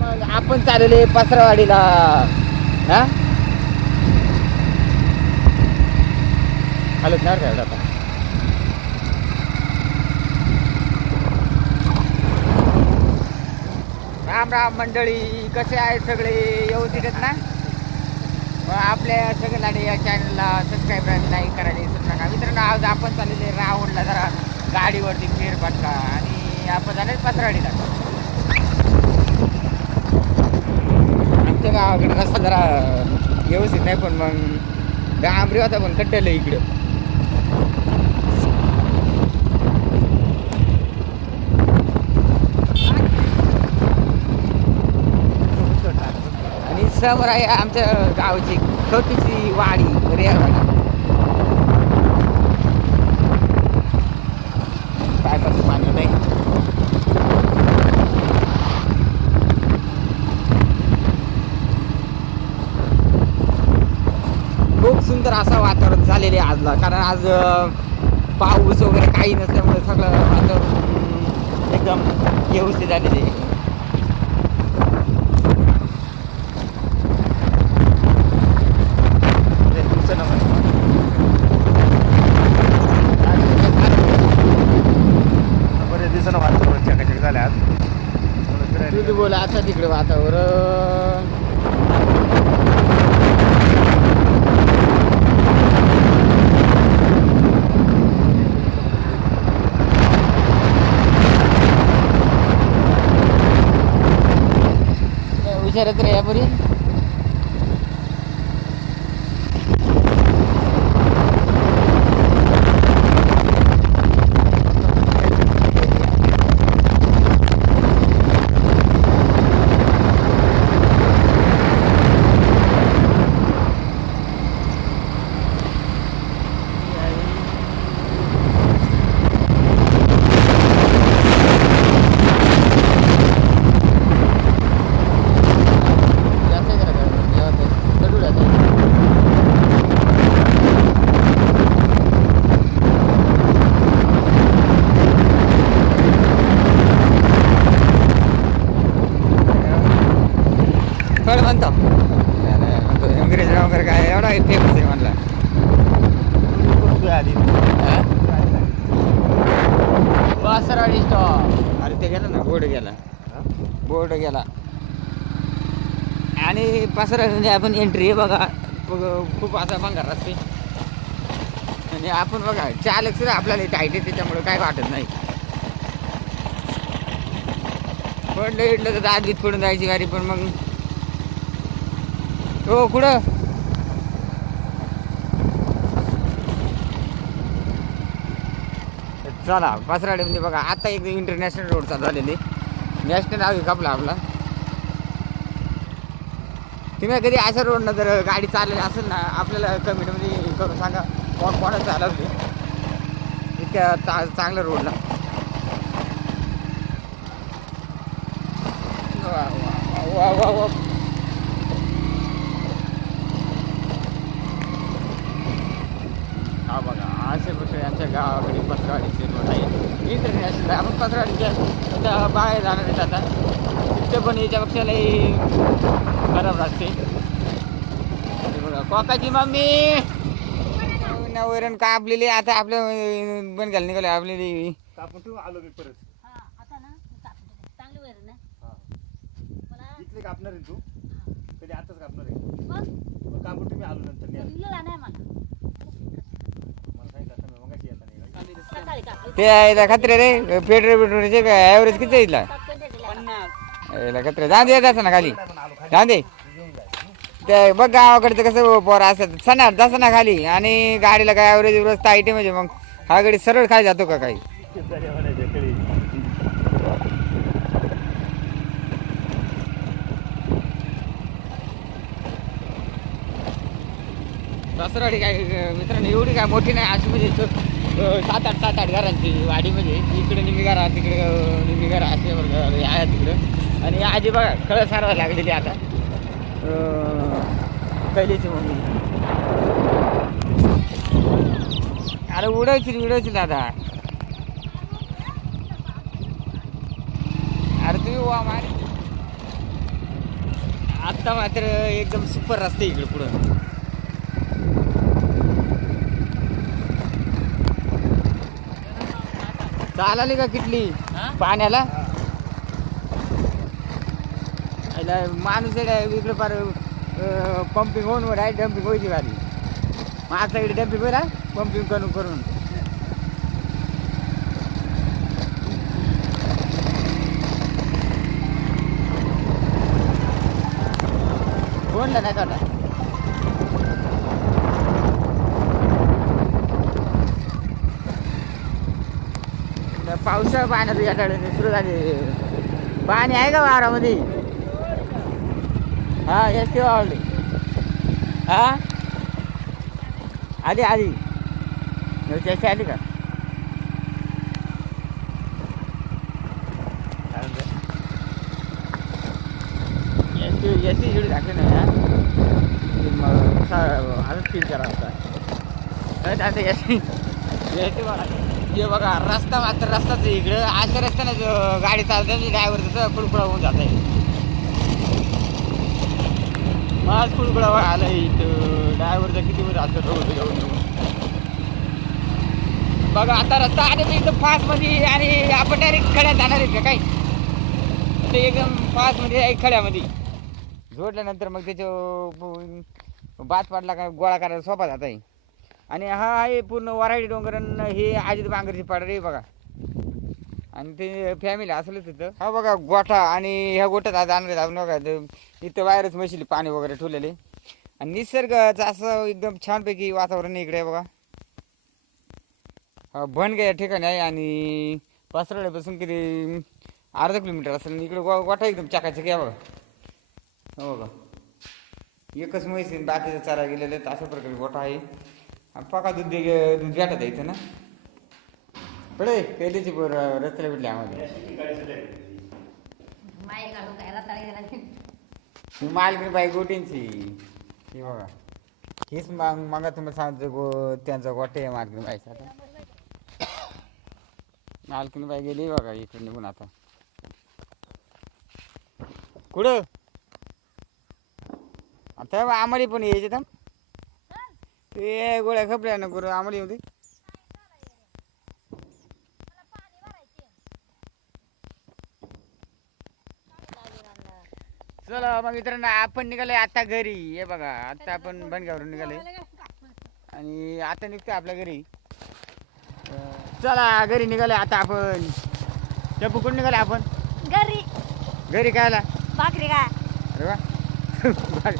मग आपण चालले पसरावाडीला. हा? हॅलो नाही काय आता. राम राम मंडळी कसे आहेत सगळे? व्यवस्थित आहेत ना? मग आपल्या सगळ्याला या चॅनलला सबस्क्राईब लाईक करायला विसरू नका. मित्रांनो आज आपण चाललेले राहुलला जरा गाडीवरती फेरफटका आणि आपण झाले आमच्या गावाकडे रस्ता जरा व्यवस्थित नाही पण मग डांबरी होता पण कट्टलं इकडं. आणि समोर आहे आमच्या गावची छोटीशी वाडी रेवाडी काय करतो पाणी नाही खूप सुंदर असं वातावरण झालेले आहे आजला कारण आज पाऊस वगैरे काही नसल्यामुळे सगळं आता एकदम व्यवस्थित झालेले Дреборі. फळ म्हणतो इंग्रजी वगैरे काय एवढा फेमस आहे म्हणला. आधी स्टॉप अरे ते गेला ना बोर्ड गेला? बोर्ड गेला. आणि पासरामध्ये आपण एंट्री आहे बघा. खूप असा भंगार असते आणि आपण बघा चालक सुद्धा आपल्याला इथे आहे त्याच्यामुळे काय वाटत नाही. पडलं इडलं तर आधीत पडून जायची गाडी पण मग हो कुठं? चला पासराडीमध्ये बघा आता एक इंटरनॅशनल रोड चालू झालेली. नॅशनल आहे कापला आपला तुम्ही कधी अशा रोडनं जर गाडी चाललेली असेल ना आपल्याला कमेंटमध्ये करून सांगा कोण कोणा चालवते इतक्या चा चांगल्या रोडला वा वा वा वा वा हा बघा असे प्रश्न आमच्या गावाकडे पसरावाडीचे रोड आहे. इंटरनॅशनल आहे. आपण पसरावाडीच्या आता बाहेर जाणार आहेत आता. तिथे पण याच्यापेक्षा लई खराब रस्ते हे बघा कोकाची मम्मी! वैरण कापलेली आता आपल्या बंद घाल निघाले आपलेली. कापून ठेवून आलो मी परत. हा आता ना कापून टाक. चांगली वैर ना? हा. मला इथले कापणार आहे तू? कधी आताच कापणार आहे? कापून तुम्ही आलो नंतर नाही आलो. लिहिलेला नाही मला मला सांगितलं आता मी मगाशी येता नाही का? सकाळी कापली ते आहे खत्रे रे. पेट्रोल पेट्रोलचे काय ॲव्हरेज किती इथला? याला खत्रे. जाऊ दे असं ना खाली. जाऊ दे. ते बघ गावाकडचं कसं पोर असतात. सणा जसं ना खाली. आणि गाडीला काय ॲव्हरेज व्यवस्था आहे म्हणजे मग. हा गाडी सरळ खाली जातो का काही. दसराडी काय मित्रांनो एवढी काय मोठी नाही. अशी म्हणजे सात आठ सात आठ घरांची वाडीमध्ये म्हणजे इकडे निमी घरा तिकडे अं, घरा असे आहे तिकडं. आणि आजी बघा खळ सारवा लागलेली आता. अं, पहिलीची मम्मी. अरे उडायची उडायची दादा. अरे तुम्ही वा मार आत्ता मात्र एकदम सुपर रस्ते इकडे पुढं. चालाली का किटली? पाण्याला? याला माणूस इकडे फार पंपिंग होऊन वर आहे डम्पिंग व्हायची गाडी माझ्या इकडे डम्पिंग होईल पंपिंग करून करून. फोनला नाही काढा पावसा पाण्यात याच्याकडे सुरू झाले पाणी आहे का वारामध्ये हा एस टी आवडली हा आली आली त्याची आली का काय म्हणते एस टी एस टी जोडी टाकली नाही हा ते मग सा- अजून फील करा होता नाही आता एस टी एस टी बघा हे बघा रस्ता मात्र रस्ताच इकडं. अशा रस्त्यानं गाडी चालते म्हणजे ड्रायव्हर तसं कुडकुडा होऊन जात आहे माझ कुडकुडा आला इथं. ड्रायव्हरचा किती वेळ असं रोड येऊन येऊन. बघा आता रस्ता आले तर इथं फास्टमध्ये आणि आपण डायरेक्ट खड्यात जाणार आहेत का काय? ते एकदम फास्टमध्ये आहे खड्यामध्ये. जोडल्यानंतर मग त्याच्या बात पाडला का गोळा करायला सोपा जात आहे आणि हा आहे पूर्ण वराडी डोंगर आणि हे आजित बांगरची पाड आहे बघा. आणि ते फॅमिली असलं तिथं हा बघा गोठा आणि ह्या गोठ्यात आज आणले आपण बघा इथं बाहेरच म्हशीली पाणी वगैरे ठेवलेले. आणि निसर्गाचं असं एकदम छानपैकी वातावरण आहे इकडे बघा. हा बनगा या ठिकाणी आहे आणि पासरड्यापासून किती अर्धा किलोमीटर असेल. इकडे गो गोठा एकदम चाकाचक आहे बघा. हो बघा. एकच म्हैस बाकीचा बाकीचं चारा गेलेलं आहे. अशा प्रकारे गोठा आहे. पका दूध दे दूध भेटत आहे इथं ना पडे कैलीची पोर रस्त्याला भेटली आम्हाला माय काढून काय रताळे गेला ही मालकीन बाई गोटींची ही बघा हीच मग मग तुम्हाला सांगतो गो त्यांचा गोटे आहे मालकीन बाईचा आता मालकीन बाई गेली बघा इकडे निघून आता कुठं आता आम्हाला पण यायचे थांब ते गोळ्या खपल्या ना करू आम्हाला येऊ दे चला मग मित्रांनो आपण निघाले आता घरी. हे बघा आता आपण बनगावरून निघाले आणि आता निघतो आपल्या घरी. चला घरी निघाले आता आपण. टप्पू कुठं निघाले आपण? घरी. घरी कायला? भाकरी का अरे वा.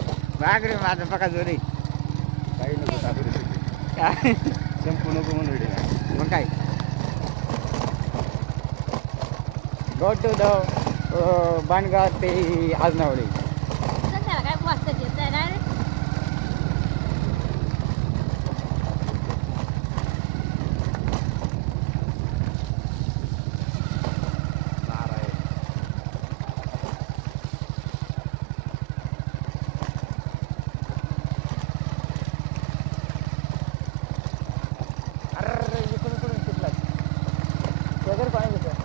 भाकरी माझा पका जोरी काही नको संपू नको म्हणून रेडी मग काय? गो टू द बनगाव ते आजनावळी सध्याला काय वाजता येत नाही ना रे नाराय अरे इकडून इकडून शिकला शेजार कोणी घेतं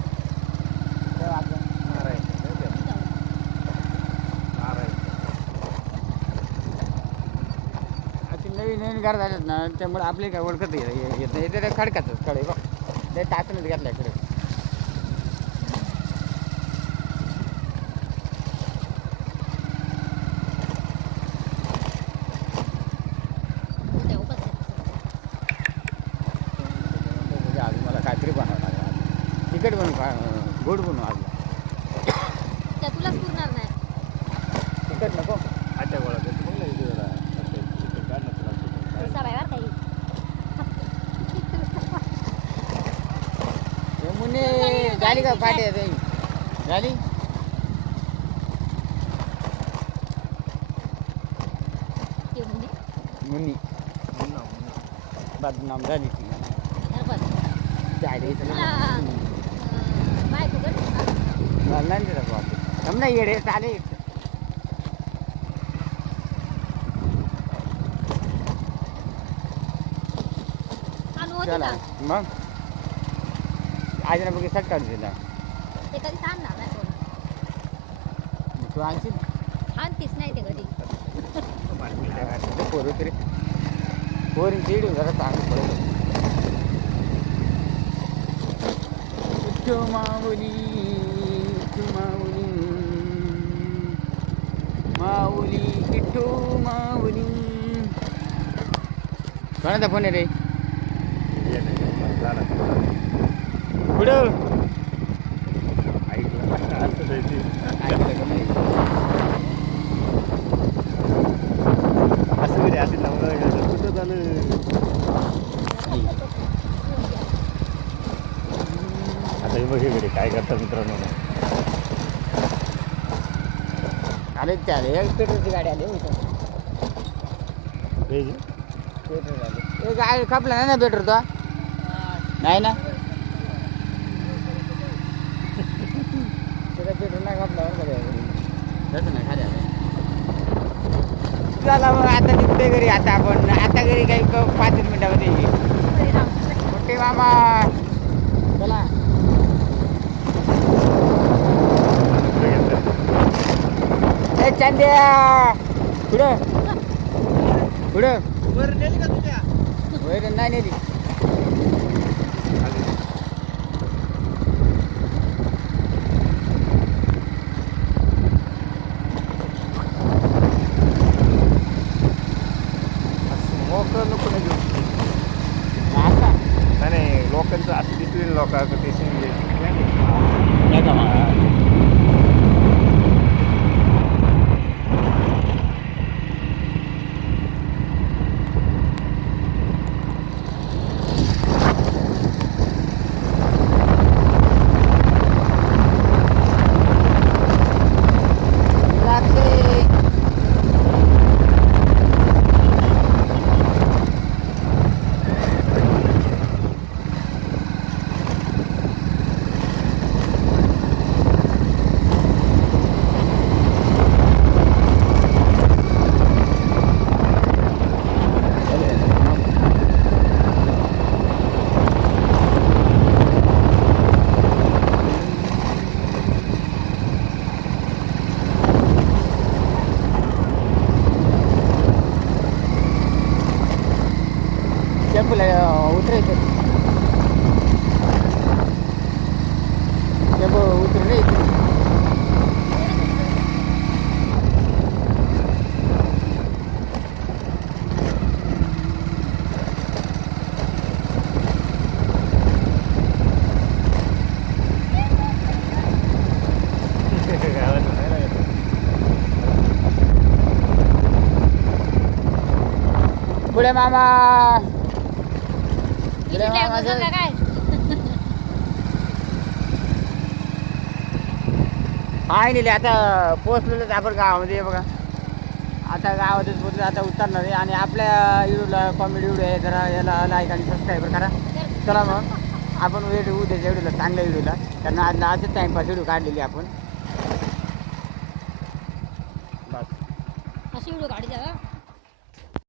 तेव्हा आपण नाराय नाराय अशी नवीन घर झालेत ना त्यामुळे आपले काय ओळखत येत नाही ते खडकाच कडे बघ. ते टाकूनच घेतलं इकडे आज मला काहीतरी बनवावं लागेल आज. तिखट बनवू का? गोड बनवू आज त्या तुलाच पुरणार नाही तिखट नको आजच्या गोळा करतो मग नाही जरा काढ ना तुला पैसा बाहेर काही हे मुन्ने झाली का पाठी आहे ताई? झाली ते म्हणजे मुन्नी मुन्ना मुन्ना ना आज ना बघी सट काढू दिला. ते कधी सांगणार नाही कोण. तू आणशील? आणतीच नाही ते घरी पोरं तरी. पोरी चिड जरा चांगलं माऊली माऊली. माऊली माऊली. कोणाचा फोन आहे रे? ऐकलं असं लावलं कुठं झालं आता हे बघ काय करतात मित्रांनो आले ते आले एक पेट्रोलची गाडी आली? पेट्रोल आले ए गाडी खपला नाही ना पेट्रोल तो? नाही ना त्याचा पेट्रोल नाही खपला बरं का त्या तसं नाही खाली आलं. चला मग आता निघतोय घरी. आता आपण आता घरी काही क- पाच मिनिटामध्ये मोठे मामा. चला. घेतलं? ए चांद्या. पुढं पुढं वैरण नाही नेली. पुढे मामा पुढे मामा उचलला काय हाय नेले आता पोचलेलोच आपण गावामध्ये हे बघा. आता गावातच पोचलो आता उतरणार आहे. आणि आपल्या व्हिडिओला कॉमेडी व्हिडिओ आहे जरा याला लाईक आणि सबस्क्राईबर करा. चला मग. आपण वेळ उद्याच्या व्हिडिओला चांगल्या व्हिडिओला कारण आज आजच टाईमपास व्हिडिओ काढलेली आपण. बस अशी व्हिडिओ काढी का